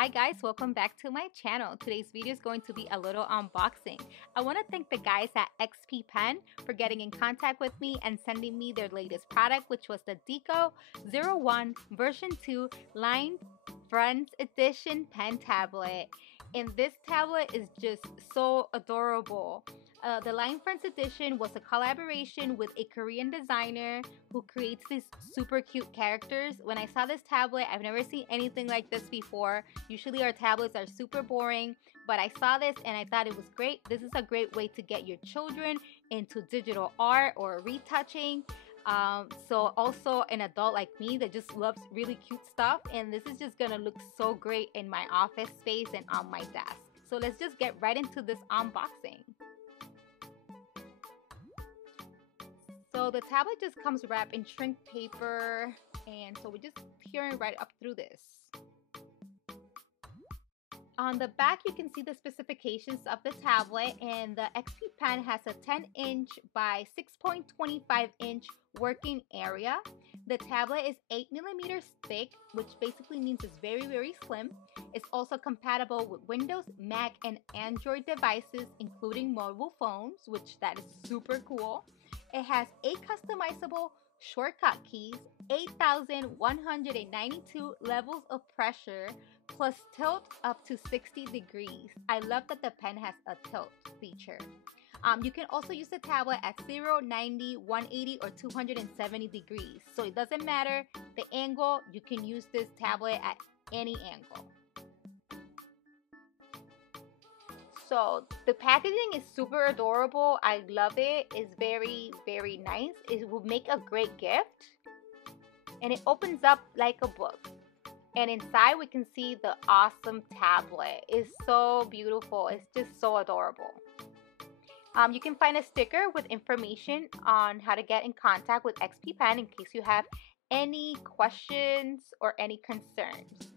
Hi guys, welcome back to my channel. Today's video is going to be a little unboxing. I want to thank the guys at XP Pen for getting in contact with me and sending me their latest product, which was the Deco 01 version 2 Line Friends Edition pen tablet. And this tablet is just so adorable. The Line Friends Edition was a collaboration with a Korean designer who creates these super cute characters. When I saw this tablet, I've never seen anything like this before. Usually our tablets are super boring, but I saw this and I thought it was great. This is a great way to get your children into digital art or retouching. So also an adult like me that just loves really cute stuff, and this is just gonna look so great in my office space and on my desk. So let's just get right into this unboxing. So the tablet just comes wrapped in shrink paper, and so we're just peering right up through this. On the back, you can see the specifications of the tablet, and the XP Pen has a 10-inch by 6.25-inch working area. The tablet is 8 millimeters thick, which basically means it's very, very slim. It's also compatible with Windows, Mac, and Android devices, including mobile phones, which that is super cool. It has 8 customizable shortcut keys, 8,192 levels of pressure, plus tilt up to 60 degrees. I love that the pen has a tilt feature. You can also use the tablet at 0, 90, 180, or 270 degrees. So it doesn't matter the angle, you can use this tablet at any angle. So the packaging is super adorable. I love it. It's very, very nice. It will make a great gift. And it opens up like a book. And inside we can see the awesome tablet. It's so beautiful. It's just so adorable. You can find a sticker with information on how to get in contact with XP Pen in case you have any questions or any concerns.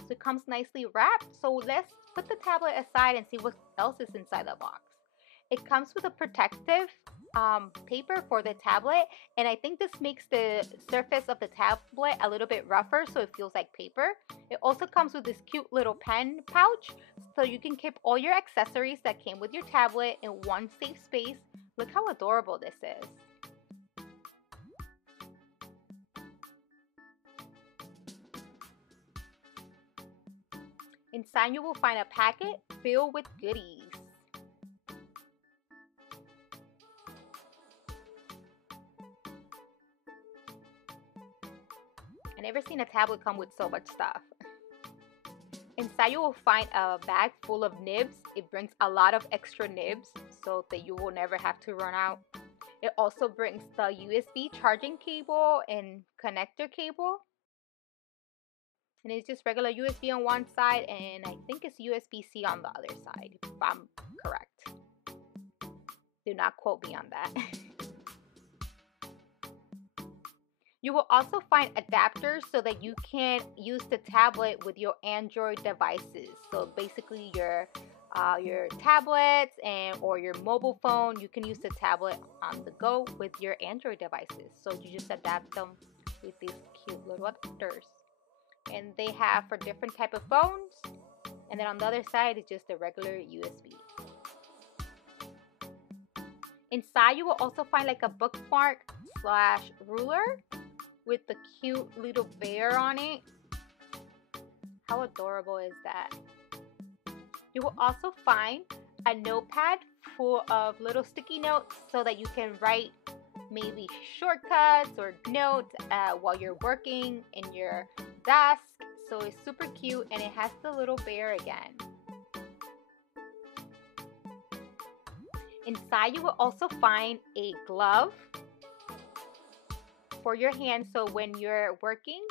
So it comes nicely wrapped. So let's put the tablet aside and see what else is inside the box. It comes with a protective paper for the tablet, and I think this makes the surface of the tablet a little bit rougher so it feels like paper. It also comes with this cute little pen pouch so you can keep all your accessories that came with your tablet in one safe space. Look how adorable this is. Inside you will find a packet filled with goodies. I never seen a tablet come with so much stuff. Inside you will find a bag full of nibs. It brings a lot of extra nibs so that you will never have to run out. It also brings the USB charging cable and connector cable. And it's just regular USB on one side, and I think it's USB-C on the other side, if I'm correct. Do not quote me on that. You will also find adapters so that you can use the tablet with your Android devices. So basically your tablets or your mobile phone, you can use the tablet on the go with your Android devices. So you just adapt them with these cute little adapters. And they have for different type of phones. And then on the other side is just a regular USB. Inside you will also find like a bookmark / ruler with the cute little bear on it. How adorable is that? You will also find a notepad full of little sticky notes so that you can write maybe shortcuts or notes while you're working in your desk. So it's super cute, and it has the little bear again. Inside you will also find a glove for your hands, so when you're working,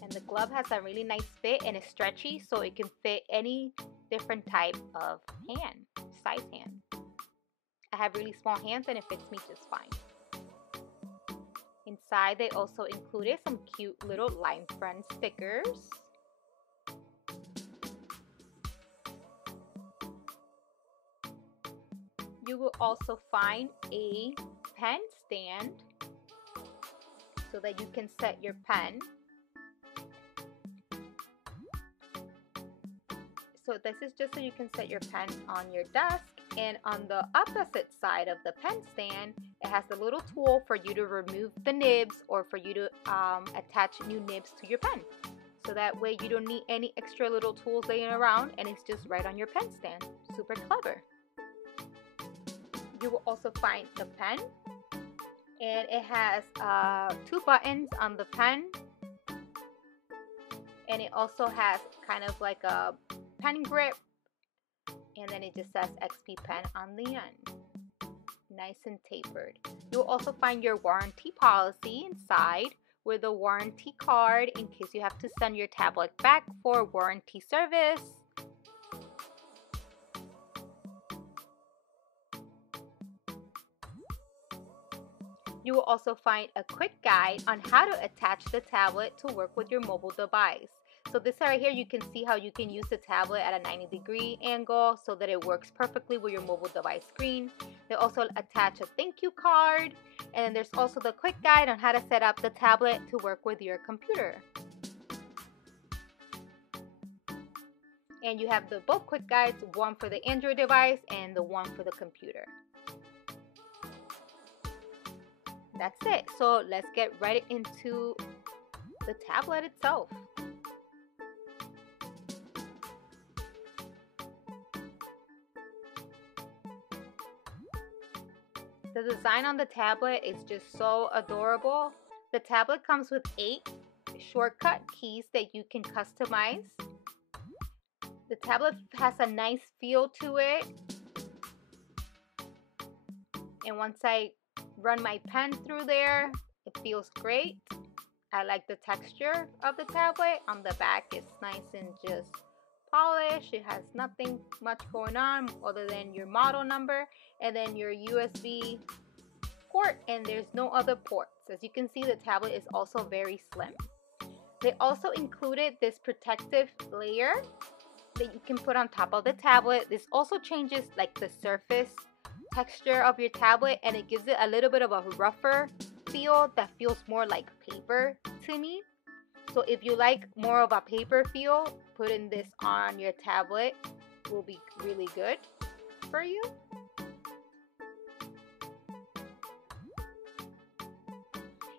and the glove has a really nice fit and it's stretchy, so it can fit any different type of hand, size hand. I have really small hands and it fits me just fine. Inside they also included some cute little Line Friends stickers. will also find a pen stand so that you can set your pen. So this is just so you can set your pen on your desk, and on the opposite side of the pen stand, it has a little tool for you to remove the nibs or for you to attach new nibs to your pen. So that way you don't need any extra little tools laying around, and it's just right on your pen stand. Super clever. You will also find the pen, and it has 2 buttons on the pen, and it also has kind of like a pen grip, and then it just says XP Pen on the end. Nice and tapered. You'll also find your warranty policy inside with a warranty card in case you have to send your tablet back for warranty service. You will also find a quick guide on how to attach the tablet to work with your mobile device. So this right here, you can see how you can use the tablet at a 90-degree angle so that it works perfectly with your mobile device screen. They also attach a thank you card, and there's also the quick guide on how to set up the tablet to work with your computer. And you have both quick guides, one for the Android device and the one for the computer. That's it. So let's get right into the tablet itself. The design on the tablet is just so adorable. The tablet comes with 8 shortcut keys that you can customize. The tablet has a nice feel to it. And once I run my pen through there, it feels great. I like the texture of the tablet. On the back, it's nice and just polished. It has nothing much going on other than your model number and then your USB port, and there's no other ports. As you can see, the tablet is also very slim. They also included this protective layer that you can put on top of the tablet. This also changes like the surface texture of your tablet, and it gives it a little bit of a rougher feel that feels more like paper to me. So if you like more of a paper feel, putting this on your tablet will be really good for you.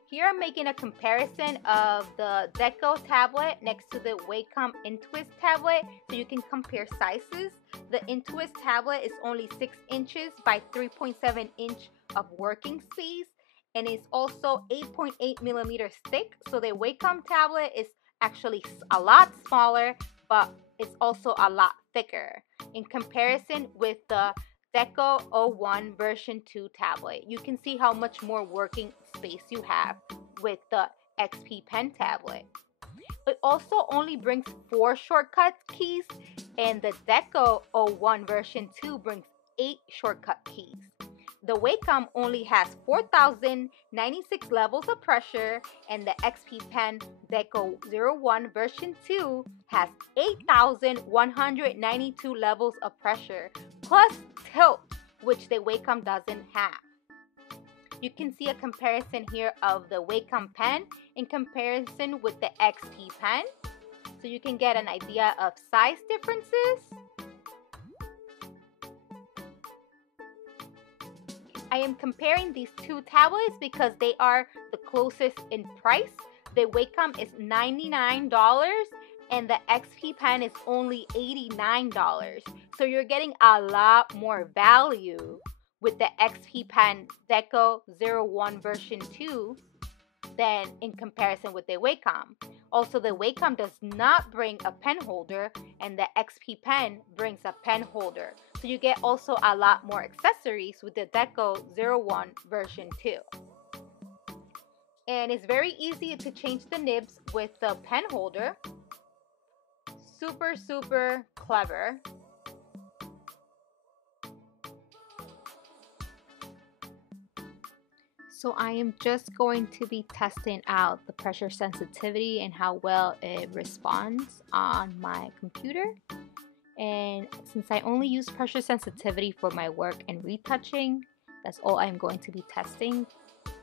Here I'm making a comparison of the Deco tablet next to the Wacom InTwist tablet so you can compare sizes. The InTwist tablet is only 6 inches by 3.7 inch of working space, and it's also 8.8 millimeters thick. So the Wacom tablet is actually a lot smaller, but it's also a lot thicker in comparison with the Deco 01 version 2 tablet. You can see how much more working space you have with the XP Pen tablet. It also only brings 4 shortcut keys, and the Deco 01 version 2 brings 8 shortcut keys. The Wacom only has 4,096 levels of pressure, and the XP Pen Deco 01 version 2 has 8,192 levels of pressure, plus tilt, which the Wacom doesn't have. You can see a comparison here of the Wacom Pen in comparison with the XP Pen, so you can get an idea of size differences. I am comparing these 2 tablets because they are the closest in price. The Wacom is $99 and the XP Pen is only $89. So you're getting a lot more value with the XP Pen Deco 01 version 2 than in comparison with the Wacom. Also, the Wacom does not bring a pen holder, and the XP Pen brings a pen holder. So you get also a lot more accessories with the Deco 01 version 2. And it's very easy to change the nibs with the pen holder. Super, super clever. So I am just going to be testing out the pressure sensitivity and how well it responds on my computer. And since I only use pressure sensitivity for my work and retouching, that's all I'm going to be testing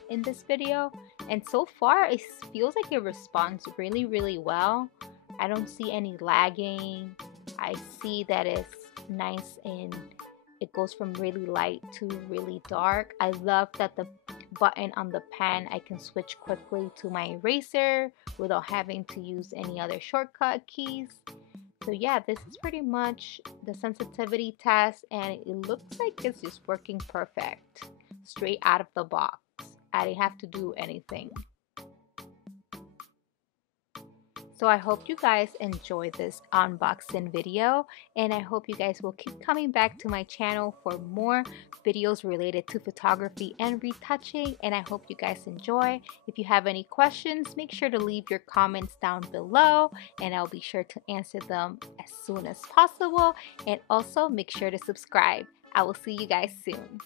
in this video. And so far it feels like it responds really well. I don't see any lagging. I see that it's nice and it goes from really light to really dark. I love that the button on the pen, I can switch quickly to my eraser without having to use any other shortcut keys. So yeah, this is pretty much the sensitivity test, and it looks like it's just working perfect straight out of the box. I didn't have to do anything. So I hope you guys enjoyed this unboxing video, and I hope you guys will keep coming back to my channel for more videos related to photography and retouching, and I hope you guys enjoy. If you have any questions, make sure to leave your comments down below and I'll be sure to answer them as soon as possible. And also make sure to subscribe. I will see you guys soon.